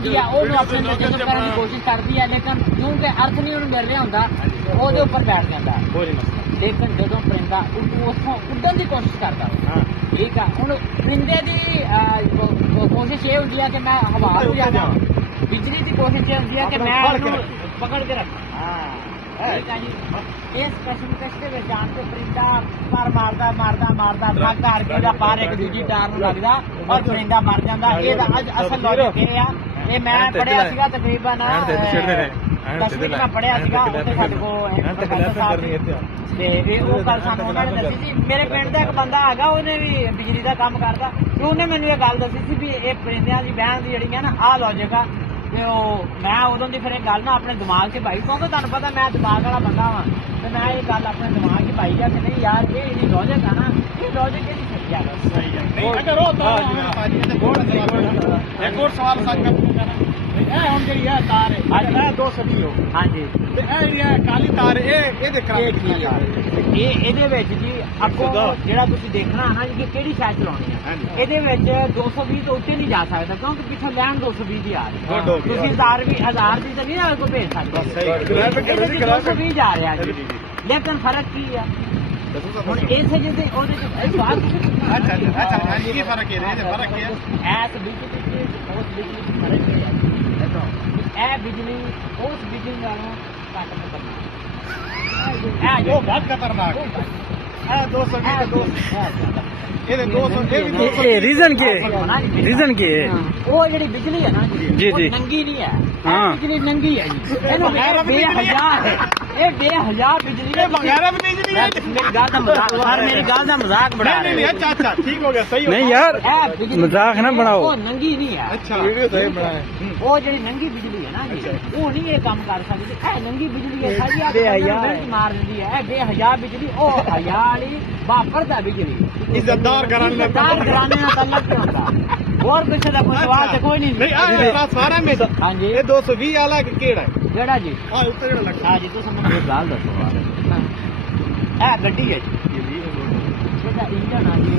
ਹੁੰਦੀ ਆ ਉਹਨੂੰ ਆਪਣੇ ਨਜ਼ਰ ਕਰਨ ਦੀ ਕੋਸ਼ਿਸ਼ ਕਰਦੀ ਹੈ, ਲੇਕਿਨ ਕਿਉਂਕਿ ਅਰਥ ਨਹੀਂ ਉਹਨੂੰ ਮਿਲ ਰਿਹਾ ਹੁੰਦਾ ਉਹਦੇ ਉੱਪਰ ਬੈਠ ਜਾਂਦਾ। ਲੇਕਿਨ ਜਦੋਂ ਪਰਿੰਦਾ ਉੱਥੋਂ ਉੱਡਣ ਦੀ ਕੋਸ਼ਿਸ਼ ਕਰਦਾ, ਠੀਕ ਆ, ਹੁਣ ਪਰਿੰਦੇ ਦੀ ਕੋਸ਼ਿਸ਼ ਇਹ ਹੁੰਦੀ ਹੈ ਕਿ ਮੈਂ ਹਵਾ ਨੂੰ ਜਾਵਾਂ, ਬਿਜਲੀ ਦੀ ਕੋਸ਼ਿਸ਼ ਇਹ ਹੁੰਦੀ ਹੈ ਕਿ ਮੈਂ ਉਹਨੂੰ ਪਕੜ ਕੇ ਰੱਖਾਂ। ਠੀਕ ਆ ਜੀ। ਇਸ ਕਸ਼ਮਕਸ਼ ਦੇ ਵਿੱਚ ਜਾਣ ਕੇ ਪਰਿੰਦਾ ਪਰ ਮਾਰਦਾ ਥੱਕ ਹਾਰ ਕੇ ਇਹਦਾ ਪਰ ਇੱਕ ਦੂਜੀ ਟਾਰ ਨੂੰ ਲੱਗਦਾ ਔਰ ਪਰਿੰਦਾ ਮਰ ਜਾਂਦਾ। ਇਹਦਾ ਅੱਜ ਅਸਲ ਲੌਜਿਕ ਇਹ ਆ, ਇਹ ਮੈਂ ਪੜ੍ਹਿਆ ਸੀਗਾ ਤਕਰੀਬਨ 10ਵੀਂ ਮੈਂ ਪੜ੍ਹਿਆ ਸੀਗਾ, ਉੱਥੇ ਸਾਡੇ ਕੋਲ ਪ੍ਰੋਫੈਸਰ ਸਾਹਿਬ ਤੇ ਇਹ ਉਹ ਗੱਲ ਸਾਨੂੰ ਉਹਨਾਂ ਨੇ ਦੱਸੀ ਸੀ। ਮੇਰੇ ਪਿੰਡ ਦਾ ਇੱਕ ਬੰਦਾ ਹੈਗਾ, ਉਹਨੇ ਵੀ ਬਿਜਲੀ ਦਾ ਕੰਮ ਕਰਦਾ ਤੇ ਉਹਨੇ ਮੈਨੂੰ ਇਹ ਗੱਲ ਦੱਸੀ ਸੀ ਵੀ ਇਹ ਪਰਿੰਦਿਆਂ ਦੀ ਬਹਿਣ ਦੀ ਜਿਹੜੀ ਹੈ ਨਾ ਆਹ ਲੌਜਿਕ ਆ। ਤੇ ਉਹ ਮੈਂ ਉਦੋਂ ਦੀ ਫਿਰ ਇਹ ਗੱਲ ਨਾ ਆਪਣੇ ਦਿਮਾਗ 'ਚ ਪਾਈ, ਕਿਉਂਕਿ ਤੁਹਾਨੂੰ ਪਤਾ ਮੈਂ ਦਿਮਾਗ ਵਾਲਾ ਬੰਦਾ ਵਾਂ ਤੇ ਮੈਂ ਇਹ ਗੱਲ ਆਪਣੇ ਦਿਮਾਗ 'ਚ ਪਾਈ ਆ ਕਿ ਨਹੀਂ ਯਾਰ ਇਹ ਇਹਦੀ ਲੌਜਿਕ ਆ ਨਾ, ਇਹ ਲੌਜਿਕ ਇਹਦੀ ਸਹੀ ਆ। ਸਹੀ ਹੈ। ਨਹੀਂ ਅਗਰ ਉਹ ਤਾਂ ਇੱਕ ਹੋਰ ਸਵਾਲ ਸਾਡਾ ਇਹ ਹੁਣ ਜਿਹੜੀ ਹੈ ਤਾਰ ਹੈ ਇਹ 200 ਕਿਲੋ, ਹਾਂਜੀ, ਤੇ ਇਹ ਜਿਹੜੀ ਹੈ ਕਾਲੀ ਤਾਰ ਇਹ ਦੇਖਣਾ ਇਹਦੇ ਵਿੱਚ ਜੀ ਅੱਗੋਂ ਜਿਹੜਾ ਤੁਸੀਂ ਦੇਖਣਾ ਨਾ ਜੀ ਕਿਹੜੀ ਸ਼ਾਇਦ ਚਲਾਉਣੀ ਹੈ, ਇਹਦੇ ਵਿੱਚ 220 ਤੋਂ ਉੱਤੇ ਨਹੀਂ ਜਾ ਸਕਦਾ ਕਿਉਂਕਿ ਪਿੱਛੋਂ ਲੈਣ 220 ਦੀ ਆ ਰਹੀ, ਤੁਸੀਂ 1000 ਦੀ ਤਾਂ ਨਹੀਂ ਨਾ ਕੋਈ ਭੇਜ ਸਕਦੇ, 220 ਜਾ ਰਿਹਾ ਜੀ। ਲੇਕਿਨ ਫਰਕ ਕੀ ਆ ਹੁਣ ਇਸੇ ਜਿਹਦੇ ਉਹਦੇ ਅੱਛਾ ਕੀ ਫਰਕ ਹੈ? ਫਰਕ ਕੀ ਹੈ? ਐਸ ਬਿਜਲੀ ਉਸ ਬਿਜਲੀ ਚ ਫਰਕ ਕੀ ਹੈ? ਇਹ ਬਿਜਲੀ ਉਸ ਬਿਜਲੀ ਨਾਲੋਂ ਘੱਟ ਖਤਰਨਾਕ, ਉਹ ਬਹੁਤ ਖਤਰਨਾਕ ਹੈ। 220 ਇਹਦੇ 200 ਇਹ ਰੀਜ਼ਨ ਕੀ ਹੈ? ਰੀਜ਼ਨ ਕੀ ਹੈ? ਉਹ ਜਿਹੜੀ ਬਿਜਲੀ ਹੈ ਨਾ ਜੀ ਜੀ ਨੰਗੀ ਨਹੀਂ ਹੈ, ਹਾਂ ਬਿਜਲੀ ਨੰਗੀ ਹੈ ਜੀ, ਇਹਨੂੰ ਬੇਹਜ਼ਾਰ ਹੈ, ਇਹ ਬੇਹਜ਼ਾਰ ਬਿਜਲੀ ਹੈ। ਬਗੈਰ ਬਿਜਲੀ ਹੈ। ਮੇਰੀ ਗੱਲ ਦਾ ਮਜ਼ਾਕ ਸਰ, ਮੇਰੀ ਗੱਲ ਦਾ ਮਜ਼ਾਕ ਬਣਾ ਰਹੇ ਨਹੀਂ ਅੱਛਾ ਠੀਕ ਹੋ ਗਿਆ, ਸਹੀ ਹੋ ਗਿਆ। ਨਹੀਂ ਯਾਰ ਮਜ਼ਾਕ ਨਾ ਬਣਾਓ, ਉਹ ਨੰਗੀ ਨਹੀਂ ਹੈ। ਅੱਛਾ ਵੀਡੀਓ ਸਹੀ ਬਣਾਇਆ। ਉਹ ਜਿਹੜੀ ਨੰਗੀ ਬਿਜਲੀ ਹੈ ਨਾ ਜੀ ਉਹ ਨਹੀਂ ਇਹ ਕੰਮ ਕਰ ਸਕਦੀ। ਇਹ ਨੰਗੀ ਬਿਜਲੀ ਹੈ ਸਾਡੀ ਆ ਮਾਰ ਦਿੰਦੀ ਹੈ, ਇਹ ਬੇਹਜ਼ਾਰ ਬਿਜਲੀ ਉਹ ਹਯਾ ਵਾਲੀ ਵਾਪਰਦਾ ਬਿਜਲੀ ਇੱਜ਼ਤਦਾਰ ਘਰਾਣੇ ਨਾਲ ਤਾਲੁਕ ਹੁੰਦਾ, ਹੋਰ ਕਿਸੇ ਦਾ ਕੋਈ ਸਵਾਲ ਤੇ ਕੋਈ ਨਹੀਂ। ਨਹੀਂ ਆ ਸਾਰਾ ਮੇ ਹਾਂਜੀ ਇਹ 220 ਵਾਲਾ ਕਿਹੜਾ ਹੈ? ਜਿਹੜਾ ਜੀ ਆ ਉੱਤੇ ਜਿਹੜਾ ਲੱਗਾ। ਹਾਂ ਜੀ ਤੁਸੀਂ ਮੈਨੂੰ ਇਹ ਗੱਲ ਦੱਸੋ, ਇਹ ਗੱਡੀ ਹੈ ਜੀ, ਇਹਦਾ ਇੰਜਨ ਆ ਜੀ